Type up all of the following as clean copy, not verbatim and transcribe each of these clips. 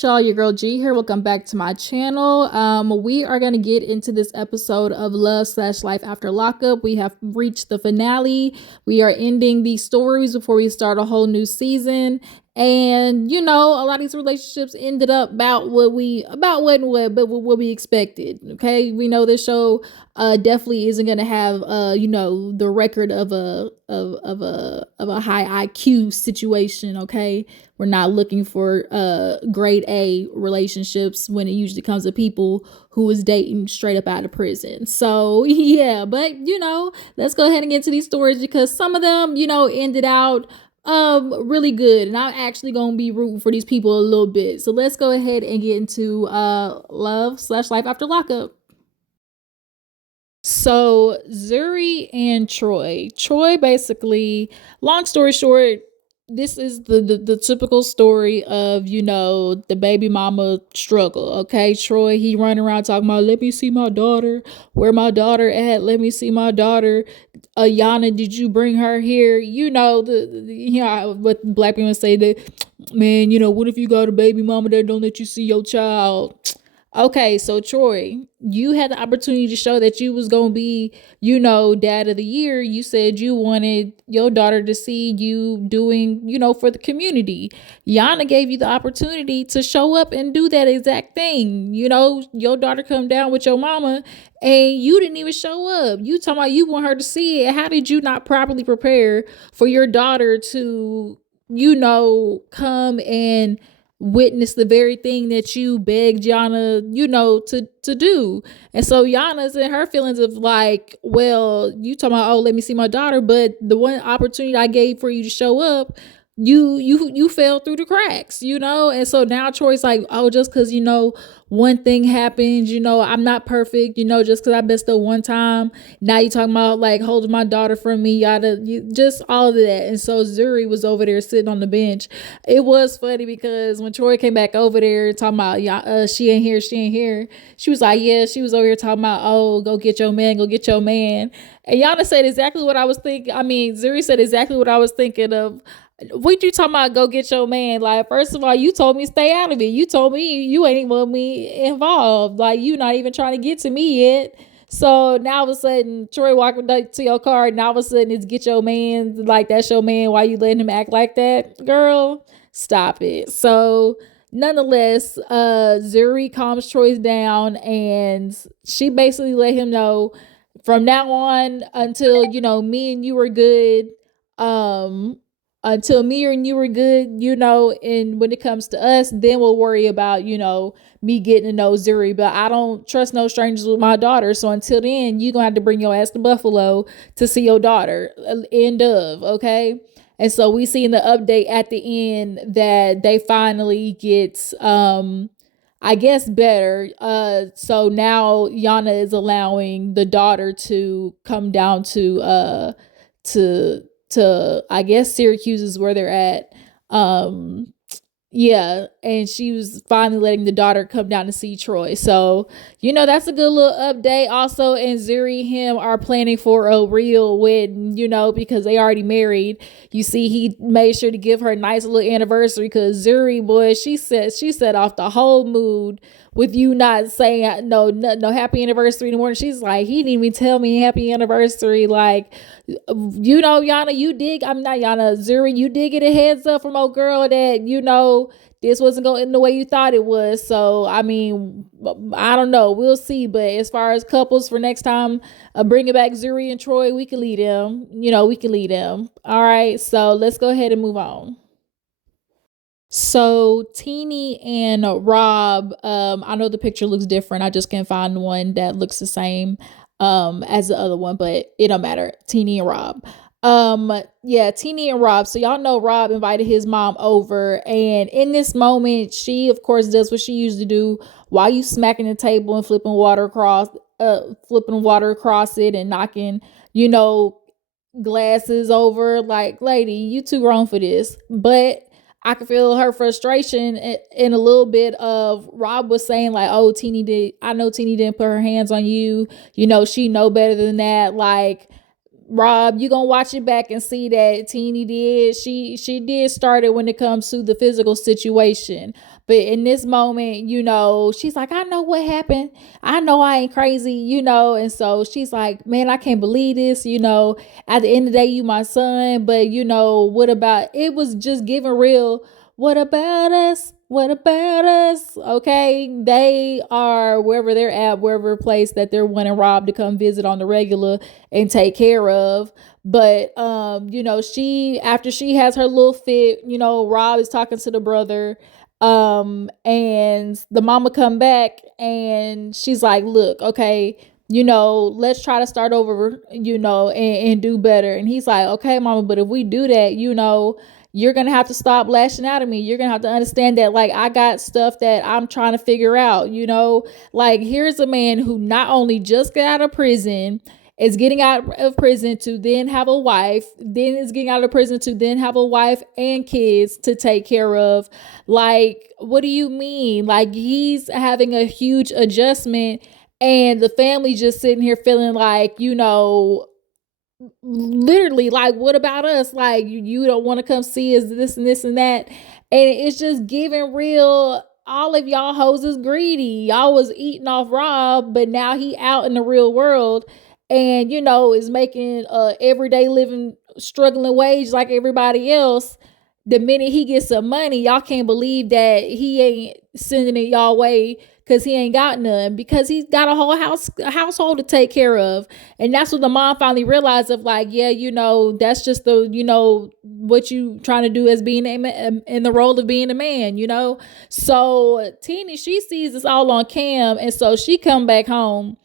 What's y'all, your girl G here. Welcome back to my channel. We are going to get into this episode of Love/Life After Lockup. We have reached the finale. We are ending these stories before we start a whole new season. And a lot of these relationships ended up about what we expected. Okay, we know this show definitely isn't gonna have the record of a high IQ situation. Okay, we're not looking for grade A relationships when it usually comes to people who is dating straight up out of prison. So yeah, but let's go ahead and get into these stories because some of them ended out really good, and I'm actually gonna be rooting for these people a little bit. So let's go ahead and get into Love/Life After Lockup. So Zuri and Troy basically, long story short, this is the typical story of the baby mama struggle. Okay, Troy, he running around talking about, let me see my daughter, where my daughter at, let me see my daughter. Yana, did you bring her here? What black people say, that man, what if you got a baby mama that don't let you see your child? Okay, so Troy, you had the opportunity to show that you was gonna be, dad of the year. You said you wanted your daughter to see you doing, for the community. Yana gave you the opportunity to show up and do that exact thing. Your daughter come down with your mama and you didn't even show up. You talking about you want her to see it. How did you not properly prepare for your daughter to, come and witness the very thing that you begged Yana, to do? And so Yana's in her feelings of like, well, you talking about, oh, let me see my daughter, but the one opportunity I gave for you to show up, you fell through the cracks, and so now Troy's like, oh, just because one thing happens, I'm not perfect, just because I messed up one time, now you talking about like holding my daughter from me, just all of that. And so Zuri was over there sitting on the bench. It was funny because when Troy came back over there talking about she ain't here, she was like, yeah, she was over here talking about, oh, go get your man. And Yana said exactly what I was thinking. I mean, Zuri said exactly what I was thinking of. What you talking about, go get your man? Like, first of all, you told me stay out of it. You told me you ain't even want me involved. Like, you not even trying to get to me yet. So now all of a sudden, Troy walking to your car, and all of a sudden it's get your man. Like, that's your man. Why you letting him act like that? Girl, stop it. So nonetheless, Zuri calms Troy down, and she basically let him know from now on until, me and you were good, until me and you were good, and when it comes to us, then we'll worry about, me getting to know Zuri. But I don't trust no strangers with my daughter. So until then, you gonna have to bring your ass to Buffalo to see your daughter. End of, okay? And so we see in the update at the end that they finally get I guess better. So now Yana is allowing the daughter to come down to I guess Syracuse is where they're at. Yeah, and she was finally letting the daughter come down to see Troy. So, that's a good little update. Also, and Zuri and him are planning for a real wedding, because they already married. You see, he made sure to give her a nice little anniversary because Zuri, boy, she set off the whole mood with you not saying no happy anniversary in the morning. She's like, he didn't even tell me happy anniversary. Like, Yana, I'm not Yana, Zuri, you did get a heads up from old girl that, this wasn't going in the way you thought it was. So, I mean, I don't know. We'll see. But as far as couples for next time, bringing back Zuri and Troy, we can lead them. We can lead them. All right. So let's go ahead and move on. So Tennie and Rob, I know the picture looks different. I just can't find one that looks the same as the other one, but it don't matter. Tennie and Rob. Tennie and Rob. So y'all know Rob invited his mom over, and in this moment, she of course does what she usually do. While you smacking the table and flipping water across it and knocking, glasses over. Like, lady, you too grown for this. But I could feel her frustration in a little bit of Rob was saying like, oh, I know Tennie didn't put her hands on you. She know better than that. Like, Rob, you gonna watch it back and see that Teenie did. She did start it when it comes to the physical situation. But in this moment, she's like, I know what happened. I know I ain't crazy, And so she's like, man, I can't believe this. At the end of the day, you my son. But what about it was just giving real. What about us? What about us? Okay. They are wherever they're at, wherever place that they're wanting Rob to come visit on the regular and take care of. But she after she has her little fit, Rob is talking to the brother. And the mama come back and she's like, look, okay, let's try to start over, and do better. And he's like, okay, mama, but if we do that, you're gonna have to stop lashing out at me. You're gonna have to understand that, like, I got stuff that I'm trying to figure out. Like, here's a man who not only just got out of prison, is getting out of prison to then have a wife, then is getting out of prison to then have a wife and kids to take care of. Like, what do you mean? Like, he's having a huge adjustment, and the family just sitting here feeling like, literally, like, what about us? Like, you don't want to come see us, this and this and that. And it's just giving real, all of y'all hoes is greedy. Y'all was eating off Rob, but now he out in the real world and is making everyday living struggling wage like everybody else. The minute he gets some money, y'all can't believe that he ain't sending it y'all way because he ain't got none, because he's got a household to take care of. And that's what the mom finally realized of, like, yeah, that's just the, what you trying to do as being in the role of being a man, So Teenie, she sees this all on cam, and so she come back home.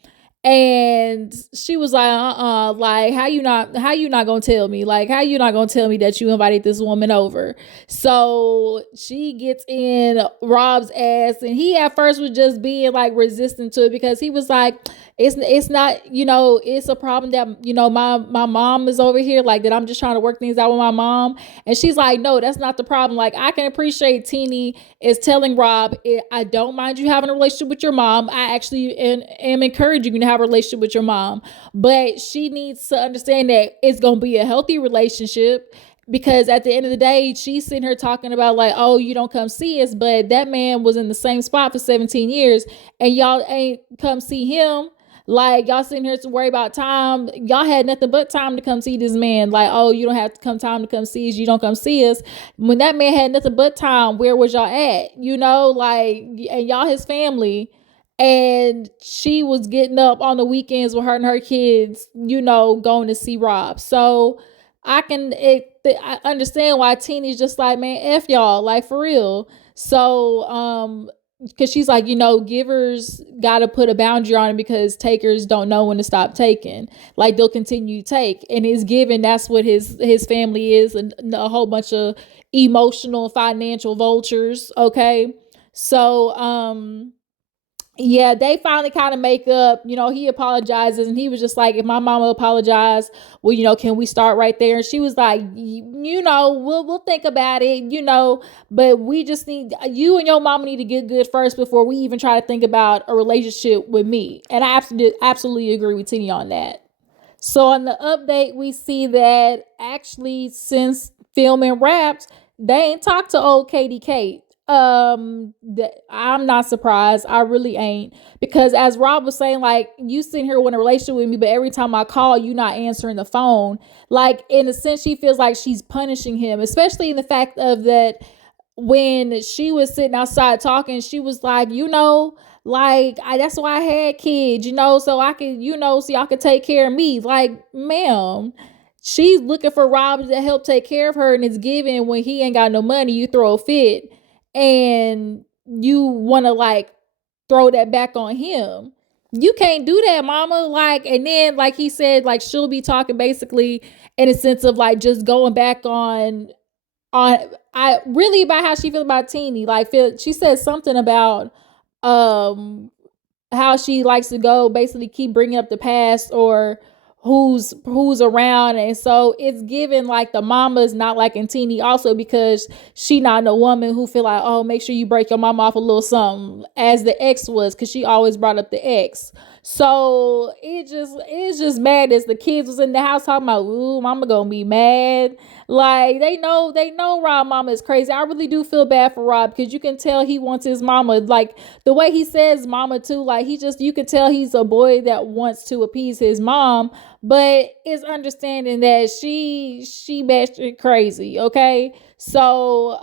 And she was like, like, how you not gonna tell me? Like, how you not gonna tell me that you invited this woman over? So she gets in Rob's ass, and he at first was just being like resistant to it because he was like, it's not, it's a problem that, my mom is over here, like, that I'm just trying to work things out with my mom. And she's like, no, that's not the problem. Like, I can appreciate Teenie is telling Rob, I don't mind you having a relationship with your mom. I actually am encouraging you to have a relationship with your mom. But she needs to understand that it's going to be a healthy relationship, because at the end of the day, she's sitting here talking about, like, oh, you don't come see us. But that man was in the same spot for 17 years and y'all ain't come see him. Like, y'all sitting here to worry about time. Y'all had nothing but time to come see this man. Like, oh, you don't have to come time to come see us. You don't come see us. When that man had nothing but time, where was y'all at? Like, and y'all his family. And she was getting up on the weekends with her and her kids, going to see Rob. So I understand why Teeny's just like, man, F y'all, like, for real. So, because she's like, givers got to put a boundary on it because takers don't know when to stop taking. Like, they'll continue to take, and his giving, that's what his family is, and a whole bunch of emotional, financial vultures. Okay, so yeah, they finally kind of make up. He apologizes, and he was just like, if my mama apologized, well, can we start right there? And she was like, we'll think about it, but we just need, you and your mama need to get good first before we even try to think about a relationship with me. And I absolutely agree with Tennie on that. So on the update, we see that actually, since filming wrapped, they ain't talked to old Katie Kate. I'm not surprised. I really ain't, because as Rob was saying, like, you sitting here wanting a relationship with me, but every time I call, you not answering the phone. Like, in a sense, she feels like she's punishing him, especially in the fact of that when she was sitting outside talking, she was like, like, that's why I had kids, so I could, so y'all could take care of me. Like, ma'am, she's looking for Rob to help take care of her, and it's given when he ain't got no money, you throw a fit and you want to, like, throw that back on him. You can't do that, mama. Like, and then, like he said, like, she'll be talking basically in a sense of, like, just going back on I really about how she feels about Teenie. Like, she said something about how she likes to go basically keep bringing up the past, or who's around. And so it's given like the mama's not like in Tennie also, because she not no woman who feel like, oh, make sure you break your mama off a little something, as the ex was, because she always brought up the ex. So it's just madness. The kids was in the house talking about, ooh, mama gonna be mad. Like they know Rob mama is crazy. I really do feel bad for Rob, because you can tell he wants his mama. Like the way he says mama too, like he just, you can tell he's a boy that wants to appease his mom, but is understanding that she batshit crazy. Okay. So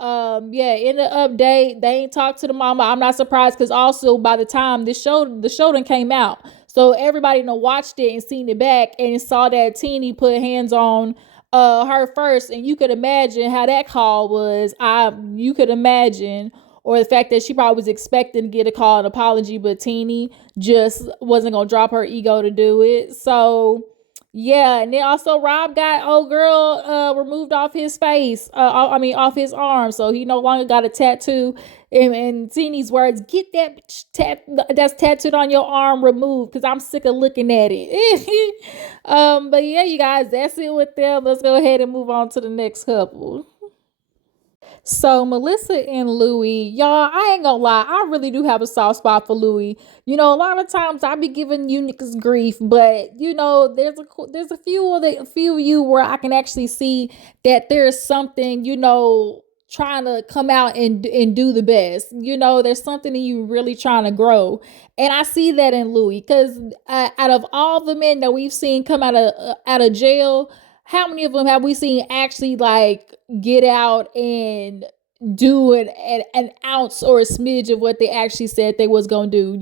yeah, in the update, they ain't talked to the mama. I'm not surprised, because also by the time the show done came out, so everybody done watched it and seen it back and saw that Tennie put hands on her first, and you could imagine how that call was. You could imagine, or the fact that she probably was expecting to get a call, an apology, but Tennie just wasn't gonna drop her ego to do it. So yeah, and then also Rob got old girl removed off his face. I mean off his arm, so he no longer got a tattoo. And Tennie's words, get that that's tattooed on your arm removed, because I'm sick of looking at it. But yeah, you guys, that's it with them. Let's go ahead and move on to the next couple. So Melissa and Louie, y'all, I ain't gonna lie, I really do have a soft spot for Louie. A lot of times I be giving you niggas grief, but there's a few of you where I can actually see that there's something, trying to come out and do the best. There's something in you really trying to grow, and I see that in Louie, because out of all the men that we've seen come out of jail, how many of them have we seen actually like get out and do an ounce or a smidge of what they actually said they was gonna do?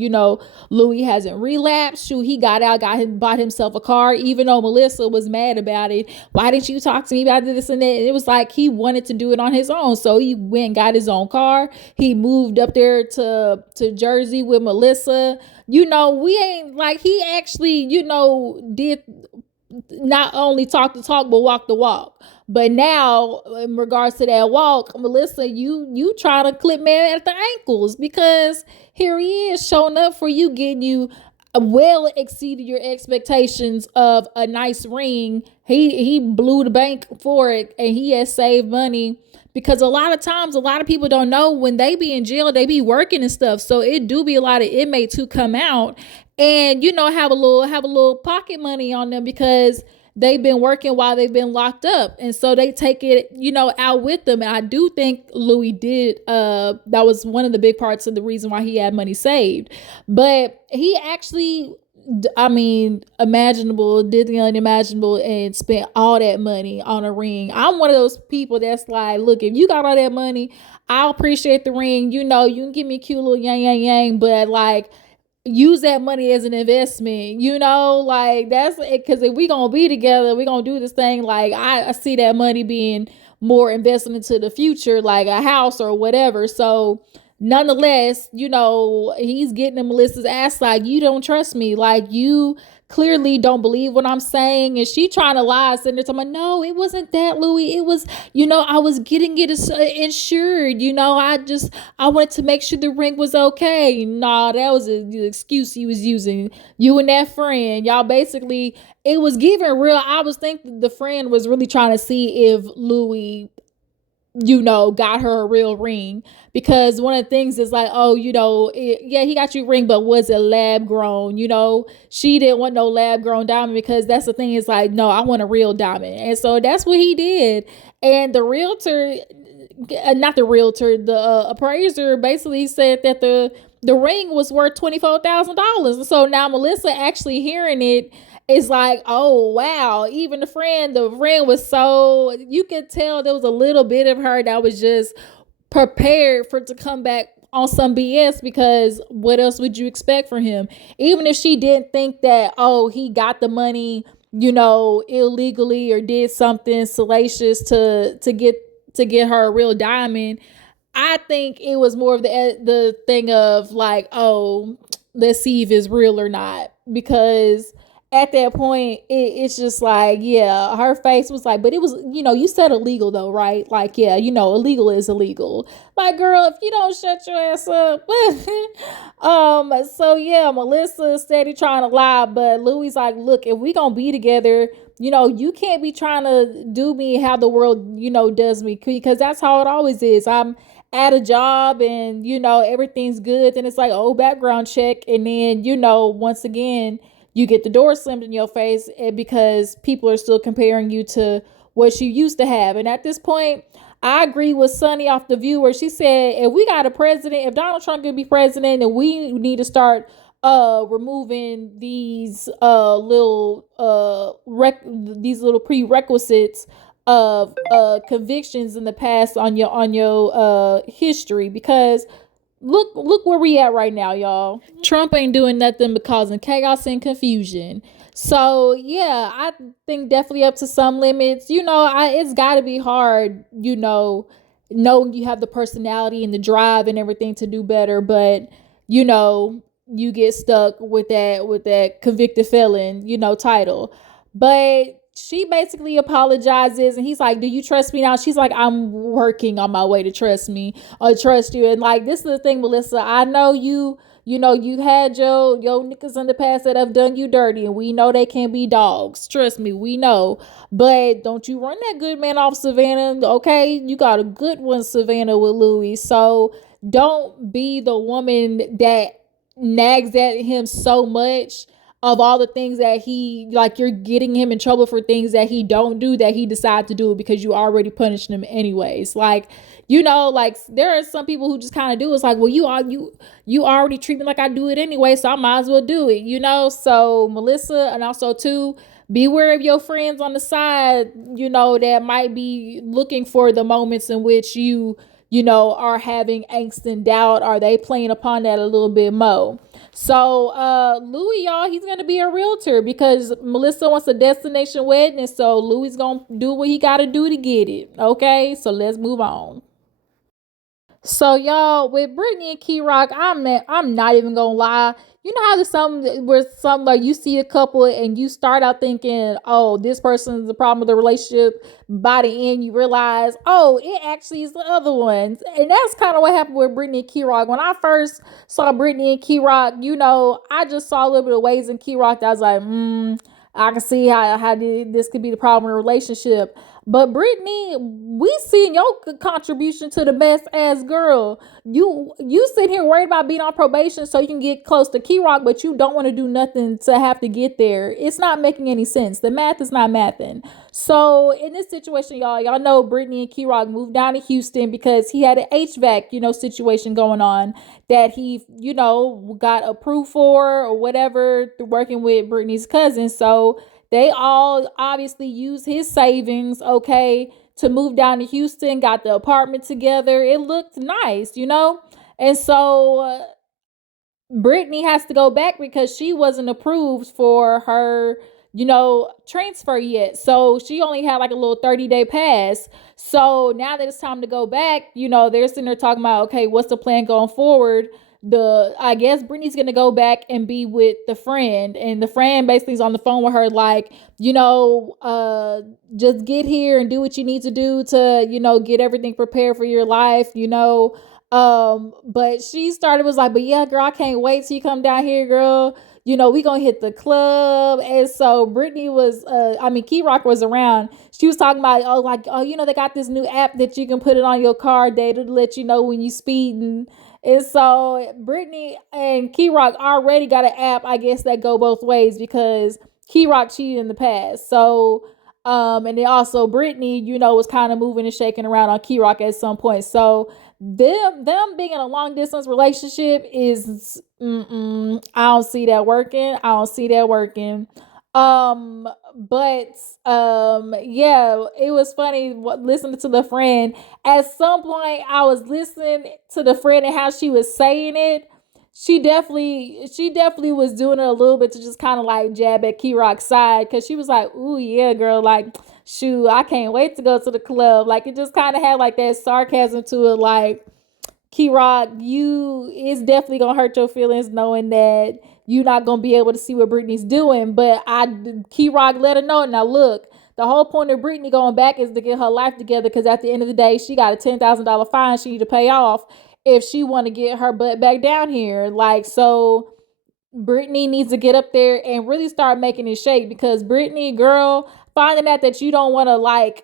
Louis hasn't relapsed. Shoot, he got out, bought himself a car, even though Melissa was mad about it. Why didn't you talk to me about this and that? And it was like he wanted to do it on his own, so he went and got his own car. He moved up there to Jersey with Melissa. We ain't like, he actually, did not only talk the talk but walk the walk. But now, in regards to that walk, Melissa, you try to clip man at the ankles, because here he is showing up for you, getting you well exceeded your expectations of a nice ring. He blew the bank for it, and he has saved money, because a lot of times a lot of people don't know, when they be in jail they be working and stuff, so it do be a lot of inmates who come out and have a little pocket money on them, because they've been working while they've been locked up, and so they take it out with them. And I do think Louis did, that was one of the big parts of the reason why he had money saved. But he actually, I mean, imaginable, did the unimaginable, and spent all that money on a ring. I'm one of those people that's like, look, if you got all that money, I'll appreciate the ring. You can give me a cute little yang yang yang, but like, use that money as an investment. Like, that's it, because if we gonna be together, we gonna do this thing. Like, I see that money being more invested into the future, like a house or whatever. So nonetheless, he's getting in Melissa's ass like, you don't trust me, like you clearly don't believe what I'm saying. And she trying to lie, sitting there talking about, no, it wasn't that, Louis. It was, I was getting it insured. I wanted to make sure the ring was okay. Nah, that was the excuse he was using. You and that friend, y'all basically, it was giving real. I was thinking the friend was really trying to see if Louis got her a real ring, because one of the things is like, oh, yeah, he got you a ring, but was it lab grown? She didn't want no lab grown diamond, because that's the thing, is like, no, I want a real diamond. And so that's what he did. And the realtor, not the realtor, the appraiser basically said that the ring was worth $24,000. So now Melissa actually hearing it is like, oh wow. Even the friend was, so you could tell there was a little bit of her that was just prepared for it to come back on some BS, because what else would you expect from him? Even if she didn't think that, oh, he got the money, illegally, or did something salacious to get her a real diamond, I think it was more of the thing of like, oh, let's see if it's real or not, because at that point, it's just like, yeah, her face was like, but it was, you said illegal though, right? Like, yeah, illegal is illegal. Like, girl, if you don't shut your ass up. So yeah, Melissa steady trying to lie, but Louie's like, look, if we gonna be together, you can't be trying to do me how the world, does me, because that's how it always is. I'm at a job and everything's good, then it's like, oh, background check, and then once again you get the door slammed in your face, because people are still comparing you to what you used to have. And at this point, I agree with Sunny off The View, where she said, if we got a president, if Donald Trump can be president, then we need to start removing these little prerequisites of convictions in the past on your history, because look where we at right now, y'all. Trump ain't doing nothing but causing chaos and confusion. So yeah, I think definitely up to some limits. It's got to be hard, knowing you have the personality and the drive and everything to do better, but you get stuck with that convicted felon, title. But she basically apologizes, and he's like, do you trust me now? She's like, I'm working on my way to trust me or trust you. And like, this is the thing, Melissa, I know you had your niggas in the past that have done you dirty, and we know they can be dogs, trust me, we know. But don't you run that good man off Savannah, okay? You got a good one, Savannah, with Louie. So don't be the woman that nags at him so much of all the things that he, like, you're getting him in trouble for things that he don't do, that he decided to do it because you already punished him anyways. Like, like, there are some people who just kind of do. It's like, well, you already treat me like I do it anyway, so I might as well do it, So Melissa, and also too, beware of your friends on the side, that might be looking for the moments in which are having angst and doubt. Are they playing upon that a little bit more? So Louie, y'all, he's gonna be a realtor because Melissa wants a destination wedding, and so Louie's gonna do what he gotta do to get it. Okay, so let's move on. So y'all, with Brittany and Kerok, I'm not even gonna lie. You know how there's some where some, like, you see a couple and you start out thinking, oh, this person's the problem with the relationship. By the end, you realize, oh, it actually is the other ones, and that's kind of what happened with Brittany and Kerok. When I first saw Brittany and Kerok, I just saw a little bit of ways in Kerok that I was like, I can see how this could be the problem in a relationship. But Brittany, we seen your contribution to the best ass girl. You sit here worried about being on probation so you can get close to Kerok, but you don't want to do nothing to have to get there. It's not making any sense. The math is not mathing. So in this situation, y'all know Brittany and Kerok moved down to Houston because he had an HVAC, situation going on that he, got approved for or whatever through working with Brittany's cousin. So they all obviously used his savings, okay, to move down to Houston, got the apartment together. It looked nice. And so Brittany has to go back because she wasn't approved for her, transfer yet. So she only had like a little 30-day pass. So now that it's time to go back, they're sitting there talking about, okay, what's the plan going forward? I guess Brittany's gonna go back and be with the friend, and the friend basically is on the phone with her, like, just get here and do what you need to do to, get everything prepared for your life. But she started was like, but yeah, girl, I can't wait till you come down here, girl. We gonna hit the club. And so Brittany was, Kerok was around. She was talking about, they got this new app that you can put it on your car data to let you know when you speeding. And so Brittany and Kerok already got an app, I guess, that go both ways because Kerok cheated in the past. So, and then also Brittany, was kind of moving and shaking around on Kerok at some point. So them being in a long distance relationship is, I don't see that working. I don't see that working. But yeah, it was funny listening to the friend. At some point, I was listening to the friend and how she was saying it. She definitely was doing it a little bit to just kind of like jab at Kerok's side, because she was like, "Ooh, yeah, girl, like, shoot, I can't wait to go to the club." Like, it just kind of had like that sarcasm to it, like, Kerok, it's definitely gonna hurt your feelings knowing that, you're not gonna be able to see what Britney's doing. But Kerok let her know. Now look, the whole point of Britney going back is to get her life together, because at the end of the day, she got a $10,000 fine she need to pay off if she want to get her butt back down here. Like, so Brittany needs to get up there and really start making it shake, because Brittany, girl, finding out that you don't want to like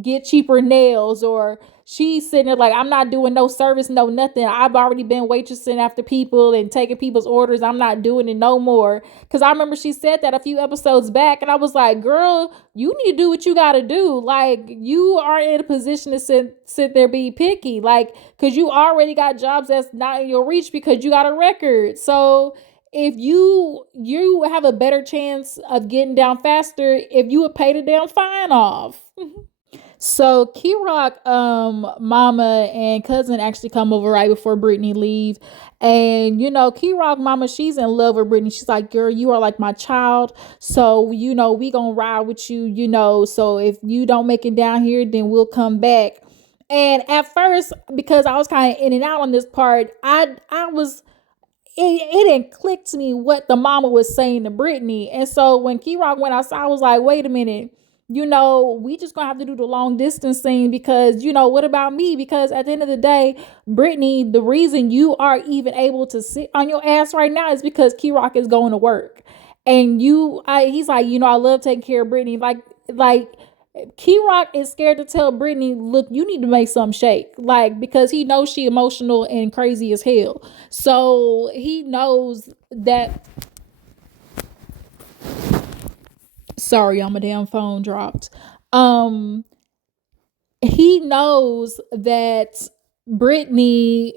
get cheaper nails, or she's sitting there like, I'm not doing no service, no nothing. I've already been waitressing after people and taking people's orders. I'm not doing it no more. Because I remember she said that a few episodes back, and I was like, girl, you need to do what you got to do. Like, you are in a position to sit there be picky, like, because you already got jobs that's not in your reach because you got a record. So if you have a better chance of getting down faster if you would pay the damn fine off. So Kerok, mama and cousin actually come over right before Brittany leave. And Kerok mama, she's in love with Brittany. She's like, girl, you are like my child. So, we gonna ride with you, So if you don't make it down here, then we'll come back. And at first, because I was kind of in and out on this part, I was it didn't click to me what the mama was saying to Brittany. And so when Kerok went outside, I was like, wait a minute, we just gonna have to do the long distance thing, because what about me? Because at the end of the day, Brittany, the reason you are even able to sit on your ass right now is because Kerok is going to work. And he's like, I love taking care of Brittany. Like Kerok is scared to tell Brittany, look, you need to make some shake. Like, because he knows she emotional and crazy as hell. So he knows that. Sorry, my damn phone dropped. Um, he knows that Brittany,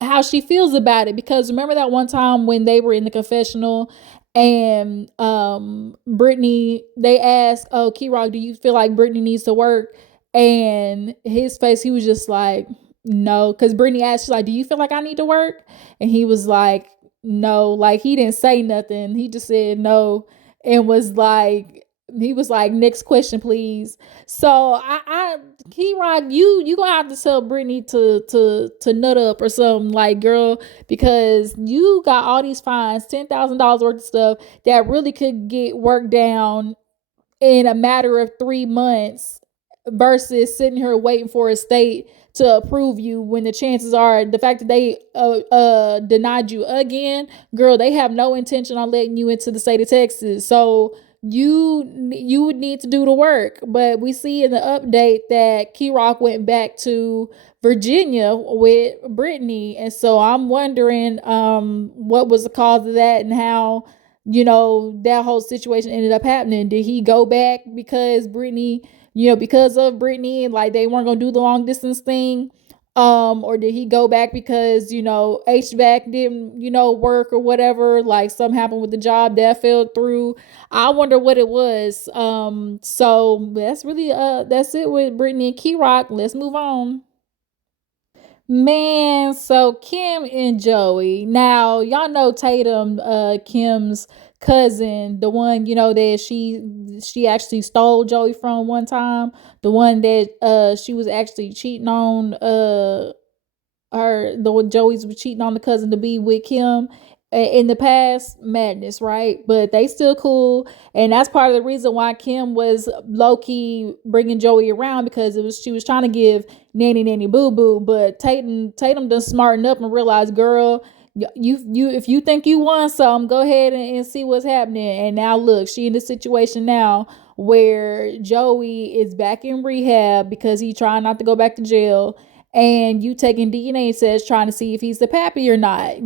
how she feels about it, because remember that one time when they were in the confessional, and Brittany, they asked, oh, Kerok, do you feel like Brittany needs to work? And his face, he was just like, no. Because Brittany asked, she's like, do you feel like I need to work? And he was like, no. Like, he didn't say nothing, he just said no. And he was like, next question please. So I Kerok, you gonna have to tell Brittany to nut up or something, like, girl, because you got all these fines, $10,000 worth of stuff that really could get worked down in a matter of 3 months, versus sitting here waiting for a state to approve you, when the chances are, the fact that they denied you again, girl, they have no intention on letting you into the state of Texas. So you would need to do the work. But we see in the update that Kerok went back to Virginia with Brittany, and so I'm wondering what was the cause of that, and how that whole situation ended up happening. Did he go back because Brittany, because of Brittany, and like they weren't gonna do the long distance thing? Or did he go back because HVAC didn't work or whatever, like something happened with the job that fell through? I wonder what it was. So that's it with Brittany and Kerok. Let's move on. Man, so Kim and Joey. Now, y'all know Tatum, Kim's cousin, the one, that she actually stole Joey from one time, the one that she was actually cheating on the Joey's was cheating on the cousin to be with Kim in the past. Madness, right? But they still cool, and that's part of the reason why Kim was low key bringing Joey around, because she was trying to give nanny boo boo. But Tatum done smarten up and realized, girl, you if you think you want some, go ahead and see what's happening. And now look, she in this situation now where Joey is back in rehab because he trying not to go back to jail, and you taking DNA tests trying to see if he's the pappy or not.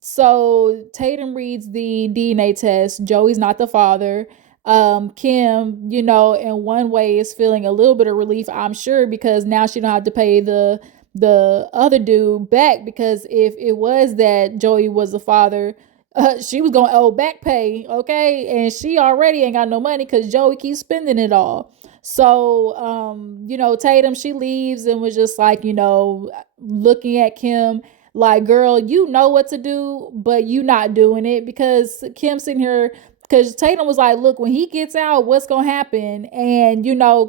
So Tatum reads the DNA test. Joey's not the father. Kim, in one way is feeling a little bit of relief, I'm sure, because now she don't have to pay the other dude back, because if it was that Joey was the father, she was gonna owe back pay, okay? And she already ain't got no money because Joey keeps spending it all. So, Tatum, she leaves and was just like, looking at Kim like, girl, you know what to do, but you not doing it, because Kim's sitting here, because Tatum was like, look, when he gets out, what's going to happen? And,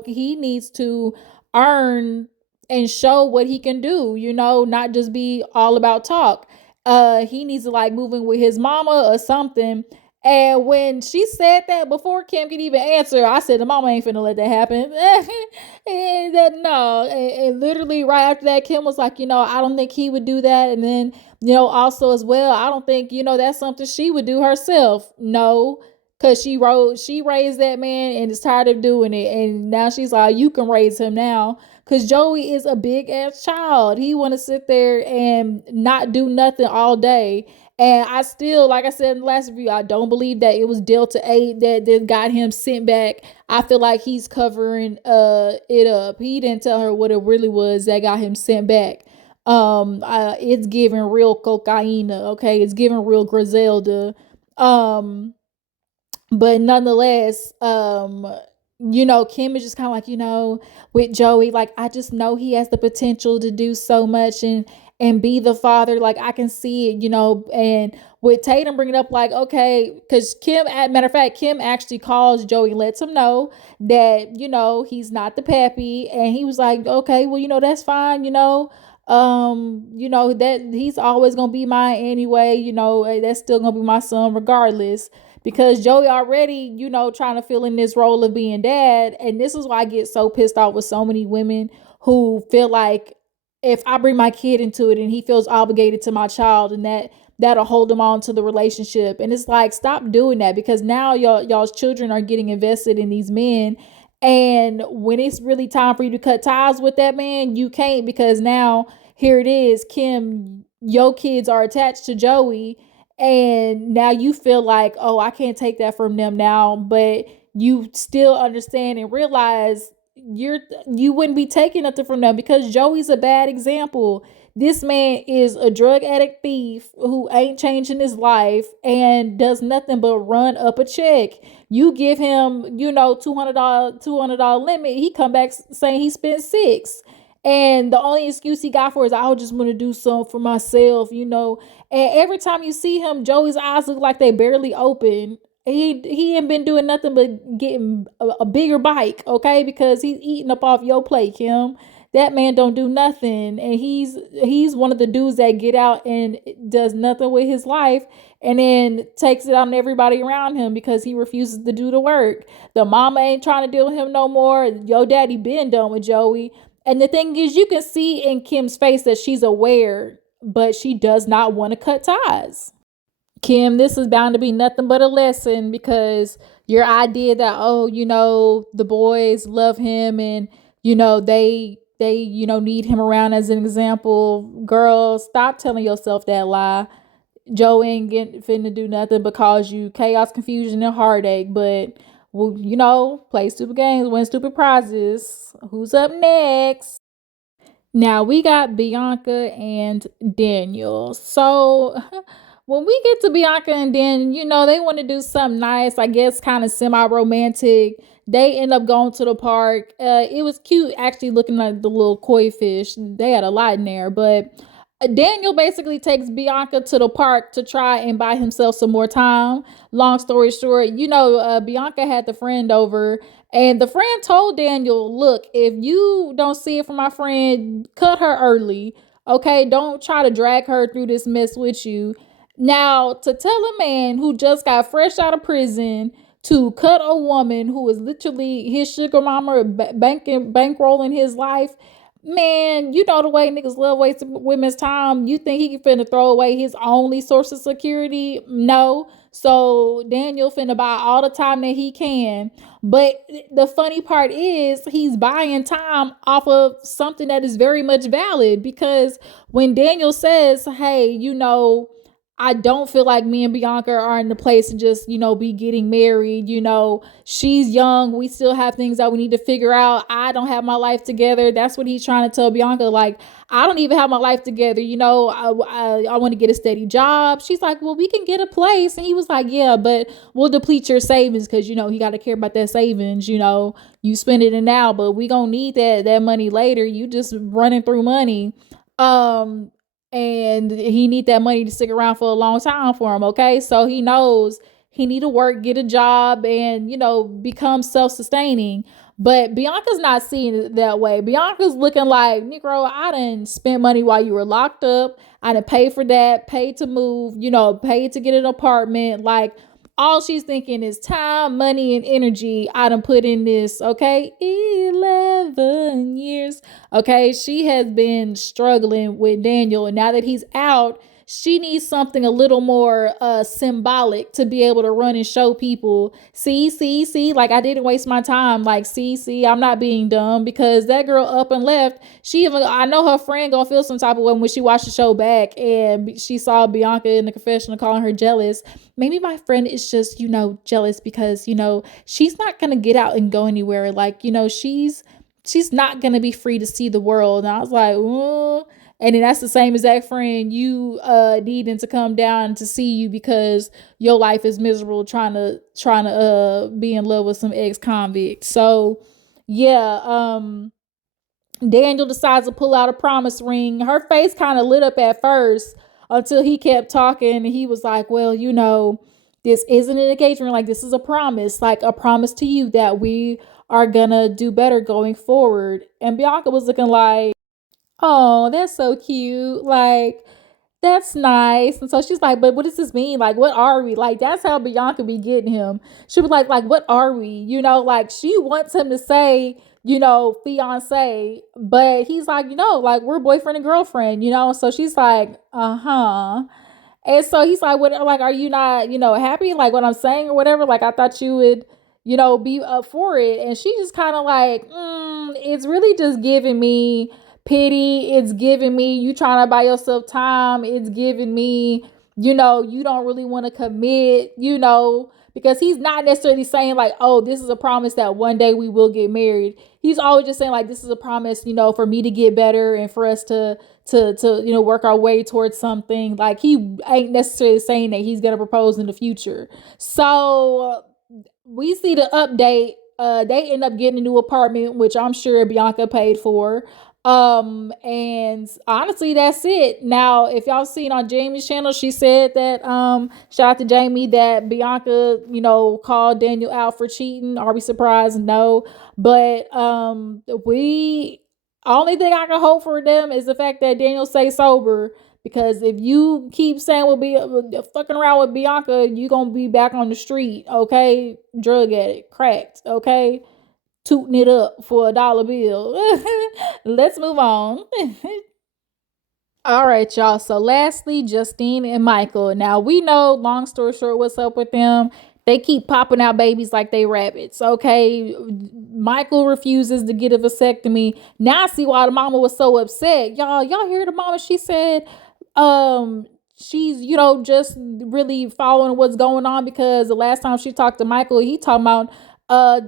he needs to earn and show what he can do, not just be all about talk. he needs to like move in with his mama or something. And when she said that, before Kim could even answer, I said, the mama ain't finna let that happen. And then, no. And literally right after that, Kim was like, I don't think he would do that. And then, also as well, I don't think, that's something she would do herself. No. Cause she raised that man and is tired of doing it. And now she's like, you can raise him now. Cause Joey is a big ass child. He wanna sit there and not do nothing all day. And I still, like I said in the last review, I don't believe that it was Delta 8 that got him sent back. I feel like he's covering it up. He didn't tell her what it really was that got him sent back. It's giving real cocaine, okay? It's giving real Griselda. Um, but nonetheless, Kim is just kind of like, with Joey, like, I just know he has the potential to do so much and be the father. Like, I can see it, and with Tatum bringing up, like, okay, because matter of fact, Kim actually calls Joey and lets him know that, he's not the pappy. And he was like, okay, well, that's fine, that he's always gonna be mine anyway, that's still gonna be my son regardless, because Joey already, trying to fill in this role of being dad. And this is why I get so pissed off with so many women who feel like if I bring my kid into it and he feels obligated to my child, and that'll hold him on to the relationship. And it's like, stop doing that, because now y'all's children are getting invested in these men. And when it's really time for you to cut ties with that man, you can't, because now here it is, Kim, your kids are attached to Joey, and now you feel like, oh, I can't take that from them now. But you still understand and realize you wouldn't be taking nothing from them, because Joey's a bad example. This man is a drug addict thief who ain't changing his life and does nothing but run up a check. You give him, $200 limit, he come back saying he spent $6. And the only excuse he got for is, I just want to do something for myself, And every time you see him, Joey's eyes look like they barely open. He ain't been doing nothing but getting a bigger bike, okay? Because he's eating up off your plate, Kim. That man don't do nothing, and he's one of the dudes that get out and does nothing with his life, and then takes it on everybody around him because he refuses to do the work. The mama ain't trying to deal with him no more. Your daddy been done with Joey. And the thing is, you can see in Kim's face that she's aware, but she does not want to cut ties. Kim, this is bound to be nothing but a lesson, because your idea that, oh, the boys love him and, they need him around as an example. Girl, stop telling yourself that lie. Joe ain't finna do nothing but cause you chaos, confusion, and heartache. But, well, play stupid games, win stupid prizes. Who's up next? Now we got Bianca and Daniel. So when we get to Bianca and Daniel, they want to do something nice, I guess kind of semi-romantic. They end up going to the park. It was cute actually looking at the little koi fish. They had a lot in there, but Daniel basically takes Bianca to the park to try and buy himself some more time. Long story short, Bianca had the friend over, and the friend told Daniel, look, if you don't see it from my friend, cut her early. Okay, don't try to drag her through this mess with you. Now, to tell a man who just got fresh out of prison to cut a woman who is literally his sugar mama, bankrolling his life, man, the way niggas love wasting women's time. You think he finna throw away his only source of security? No. So Daniel finna buy all the time that he can. But the funny part is he's buying time off of something that is very much valid, because when Daniel says, hey, I don't feel like me and Bianca are in the place to just, be getting married. She's young. We still have things that we need to figure out. I don't have my life together. That's what he's trying to tell Bianca. Like, I don't even have my life together. I want to get a steady job. She's like, well, we can get a place. And he was like, yeah, but we'll deplete your savings, because, he got to care about that savings. You spend it in now, but we going to need that money later. You just running through money. And he need that money to stick around for a long time for him, okay? So he knows he need to work, get a job, and, become self-sustaining. But Bianca's not seeing it that way. Bianca's looking like, Negro, I done spent money while you were locked up. I done paid for that, paid to move, paid to get an apartment. Like, all she's thinking is time, money, and energy I done put in this, okay? 11 years. Okay, she has been struggling with Daniel, and now that he's out, she needs something a little more symbolic to be able to run and show people, see, like I didn't waste my time. Like, see, I'm not being dumb, because that girl up and left. I know her friend gonna feel some type of way when she watched the show back and she saw Bianca in the confessional calling her jealous. Maybe my friend is just, jealous because, she's not gonna get out and go anywhere. Like, she's not gonna be free to see the world. And I was like, oh. And then that's the same exact friend you needing to come down to see you because your life is miserable trying to be in love with some ex-convict. So yeah, Daniel decides to pull out a promise ring. Her face kind of lit up at first until he kept talking, and he was like, well, this isn't an engagement, like this is a promise, like a promise to you that we are gonna do better going forward. And Bianca was looking like, oh, that's so cute. Like, that's nice. And so she's like, but what does this mean? Like, what are we? Like, that's how Bianca be getting him. She was like, what are we? Like she wants him to say, fiance, but he's like, like we're boyfriend and girlfriend, So she's like, uh-huh. And so he's like, what, like, are you not, happy? Like what I'm saying or whatever? Like, I thought you would, be up for it. And she just kind of like, it's really just giving me pity. It's giving me you trying to buy yourself time. It's giving me, you don't really want to commit, because he's not necessarily saying like, oh, this is a promise that one day we will get married. He's always just saying like, this is a promise, for me to get better and for us to work our way towards something. Like, he ain't necessarily saying that he's gonna propose in the future. So we see the update. They end up getting a new apartment, which I'm sure Bianca paid for. And honestly, that's it. Now, if y'all seen on Jamie's channel, she said that shout out to Jamie, that Bianca, called Daniel out for cheating. Are we surprised? No. But we only thing I can hope for them is the fact that Daniel stay sober. Because if you keep saying we'll be fucking around with Bianca, you gonna be back on the street, okay? Drug addict, cracked, okay? Tooting it up for $1 bill. Let's move on. All right, y'all. So lastly, Justine and Michael. Now we know, long story short, what's up with them. They keep popping out babies like they rabbits. Okay. Michael refuses to get a vasectomy. Now I see why the mama was so upset. Y'all hear the mama? She said, she's, just really following what's going on, because the last time she talked to Michael, he talking about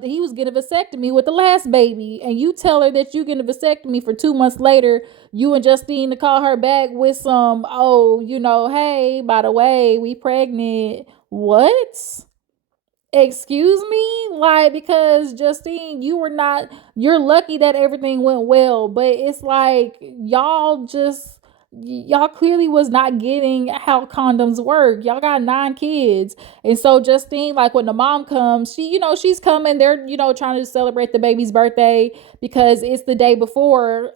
he was getting a vasectomy with the last baby, and you tell her that you getting a vasectomy for 2 months later, you and Justine to call her back with some, oh, hey, by the way, we pregnant. What? Excuse me? Like, because Justine, you're lucky that everything went well, but it's like y'all clearly was not getting how condoms work. Y'all got 9 kids. And so Justine, like when the mom comes, she's coming, they're, trying to celebrate the baby's birthday because it's the day before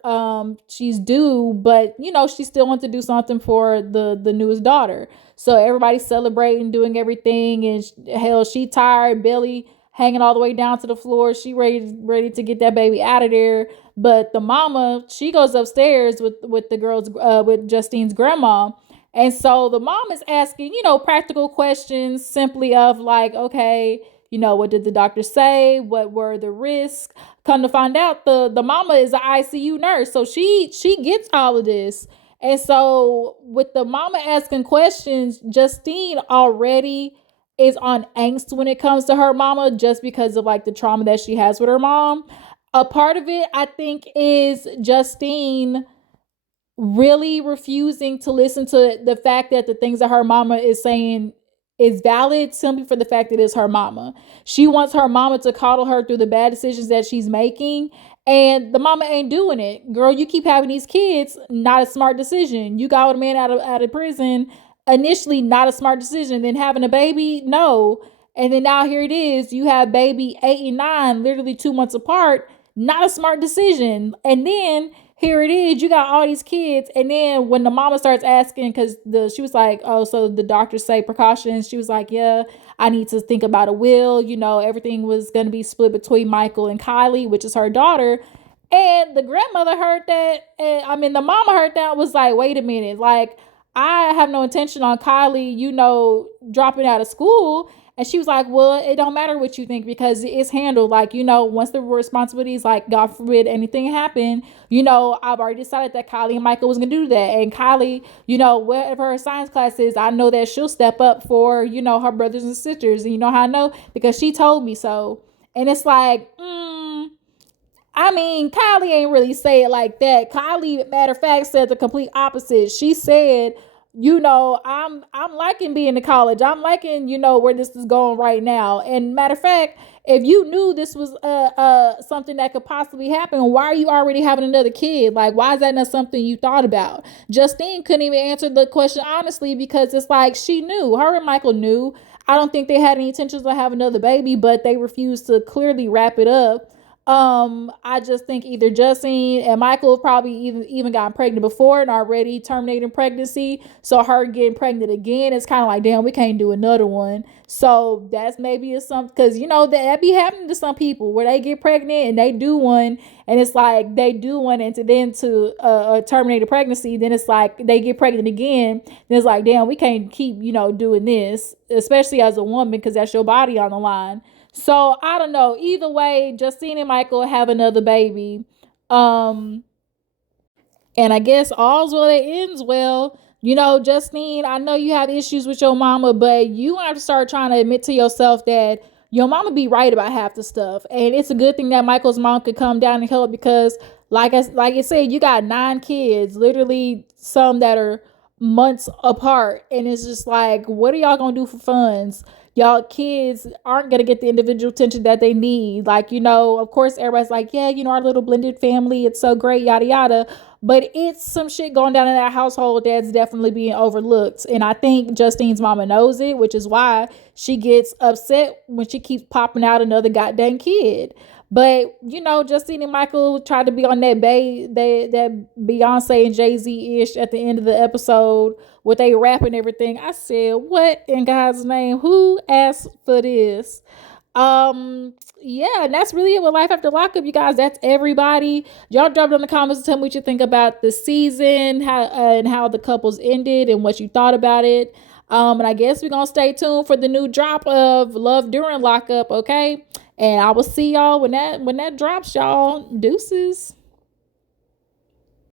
she's due, but she still wants to do something for the newest daughter. So everybody's celebrating, doing everything, and hell, she tired, belly hanging all the way down to the floor. She ready to get that baby out of there. But the mama, she goes upstairs with the girls, with Justine's grandma. And so the mom is asking, practical questions, simply of like, okay, what did the doctor say? What were the risks? Come to find out, the mama is an ICU nurse, so she gets all of this. And so with the mama asking questions, Justine already is on angst when it comes to her mama, just because of like the trauma that she has with her mom. A part of it, I think, is Justine really refusing to listen to the fact that the things that her mama is saying is valid, simply for the fact that it's her mama. She wants her mama to coddle her through the bad decisions that she's making, and the mama ain't doing it. Girl, you keep having these kids, not a smart decision. You got a man out of prison, initially not a smart decision. Then having a baby, no. And then now here it is. You have baby 8 and 9, literally 2 months apart. Not a smart decision. And then here it is. You got all these kids. And then when the mama starts asking, because she was like, oh, so the doctors say precautions. She was like, yeah, I need to think about a will. Everything was going to be split between Michael and Kylie, which is her daughter. And the grandmother heard that. And I mean, the mama heard that, was like, wait a minute. Like, I have no intention on Kylie, dropping out of school. And she was like, well, it don't matter what you think because it's handled. Like, once the responsibilities, like, God forbid anything happen, I've already decided that Kylie and Michael was going to do that. And Kylie, whatever her science class is, I know that she'll step up for, her brothers and sisters. And you know how I know? Because she told me so. And it's like, I mean, Kylie ain't really say it like that. Kylie, matter of fact, said the complete opposite. She said, I'm liking being in college. I'm liking, where this is going right now. And matter of fact, if you knew this was something that could possibly happen, why are you already having another kid? Like, why is that not something you thought about? Justine couldn't even answer the question honestly because it's like she knew. Her and Michael knew. I don't think they had any intentions of having another baby, but they refused to clearly wrap it up. I just think either Justine and Michael probably even gotten pregnant before and already terminating pregnancy. So her getting pregnant again, it's kind of like, damn, we can't do another one. So that's maybe it's something because that be happening to some people where they get pregnant and they do one, and it's like they do one and to terminate a pregnancy, then it's like they get pregnant again. Then it's like, damn, we can't keep doing this, especially as a woman because that's your body on the line. So I don't know. Either way, Justine and Michael have another baby. Um, and I guess all's well that ends well. Justine, I know you have issues with your mama, but you have to start trying to admit to yourself that your mama be right about half the stuff. And it's a good thing that Michael's mom could come down and help because like I said, you got 9 kids, literally some that are months apart. And it's just like, what are y'all gonna do for funds? Y'all kids aren't gonna get the individual attention that they need. Like, of course everybody's like, yeah, our little blended family, it's so great, yada yada. But it's some shit going down in that household that's definitely being overlooked. And I think Justine's mama knows it, which is why she gets upset when she keeps popping out another goddamn kid. But Justine and Michael tried to be on that Beyonce and Jay-Z ish at the end of the episode with they rap and everything. I said, what in God's name? Who asked for this? Yeah, and that's really it with Life After Lockup, you guys. That's everybody. Y'all drop it in the comments and tell me what you think about the season, how the couples ended and what you thought about it. And I guess we're gonna stay tuned for the new drop of Love During Lockup, okay? And I will see y'all when that drops, y'all. Deuces.